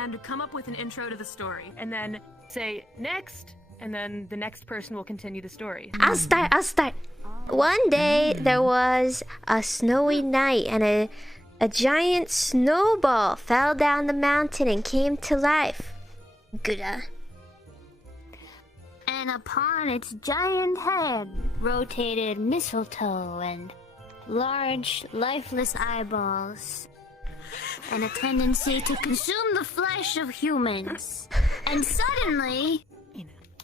and come up with an intro to the story. And then say, next, and then the next person will continue the story. I'll start. One day, there was a snowy night, and a giant snowball fell down the mountain and came to life. Good. And upon its giant head rotated mistletoe and large, lifeless eyeballs, and a tendency to consume the flesh of humans. And suddenly...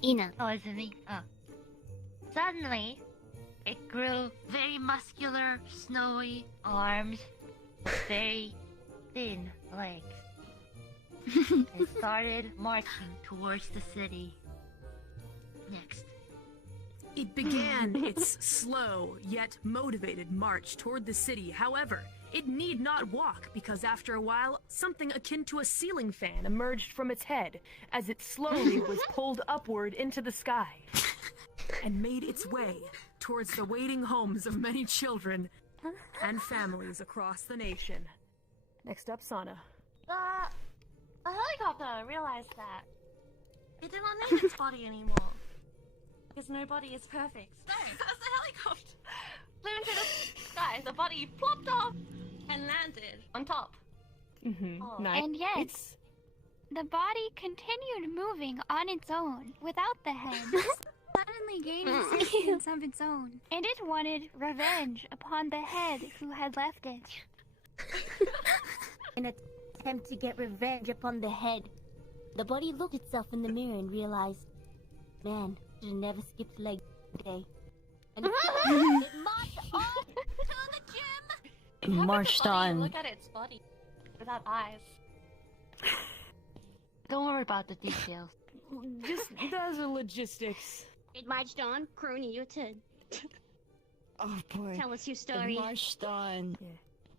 Ina. Oh, is it me? Oh. Suddenly, it grew very muscular, snowy arms, very thin legs. It started marching towards the city. Next. It began its slow, yet motivated march toward the city. However, it need not walk, because after a while, something akin to a ceiling fan emerged from its head as it slowly was pulled upward into the sky and made its way towards the waiting homes of many children and families across the nation. Next up, Sana. The helicopter realized that it did not need its body anymore. Because nobody is perfect. So, as the helicopter flew into the sky, the body plopped off and landed on top. Nice. And yet, the body continued moving on its own without the head. Suddenly gained existence of its own. And it wanted revenge upon the head who had left it. In an attempt to get revenge upon the head, the body looked itself in the mirror and realized, man, should have never skipped leg day. And it marched on to the gym! It marched on. Look at its body without eyes. Don't worry about the details. Just, those are logistics. It marched on. Crony, your turn. Oh boy. Tell us your story. It marched on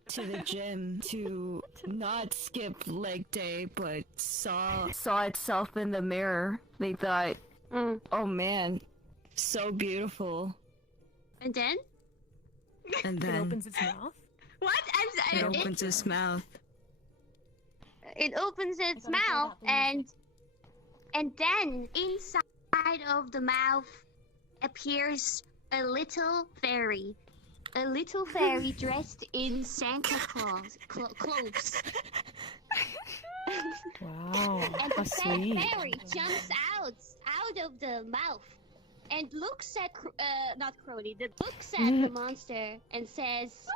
to the gym to not skip leg day, but saw itself in the mirror. They thought, oh man, so beautiful. And then? And then It opens its mouth? What? it opens its mouth. It opens its mouth and then inside of the mouth appears a little fairy. A little fairy dressed in Santa Claus clothes. Wow, And the sweet. fairy jumps out of the mouth and looks at not Crony, looks at the monster and says,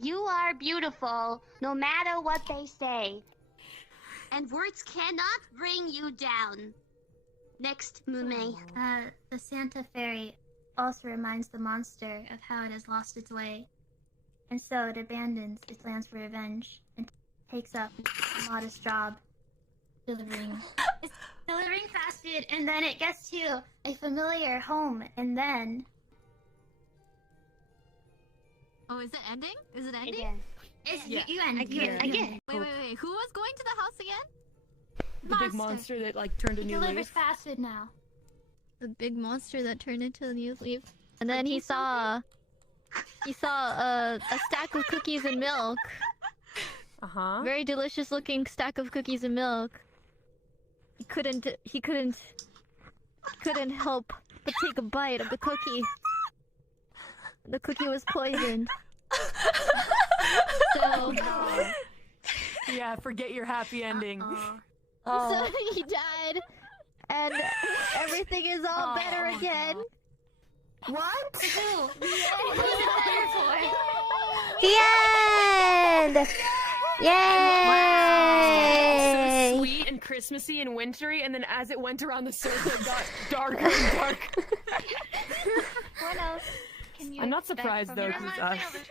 "You are beautiful, no matter what they say. And words cannot bring you down." Next, Mume. The Santa Fairy also reminds the monster of how it has lost its way. And so it abandons its plans for revenge and takes up a modest job delivering fast food, and then it gets to a familiar home, and then... Oh, is it ending? Is it ending? Again. You end. Again. Wait. Who was going to the house again? The big monster that like turned a new delivers leaf. fast food now. The big monster that turned into a new leaf. And then he saw a stack of cookies and milk. Very delicious looking stack of cookies and milk. He couldn't help but take a bite of the cookie. The cookie was poisoned. So Yeah, forget your happy ending. so he died, and everything is all better again. What? The end! Yay! So sweet and Christmassy and wintry, and then as it went around the circle, it got darker and darker. What else can you I'm not expect surprised from though, your because Reminds me of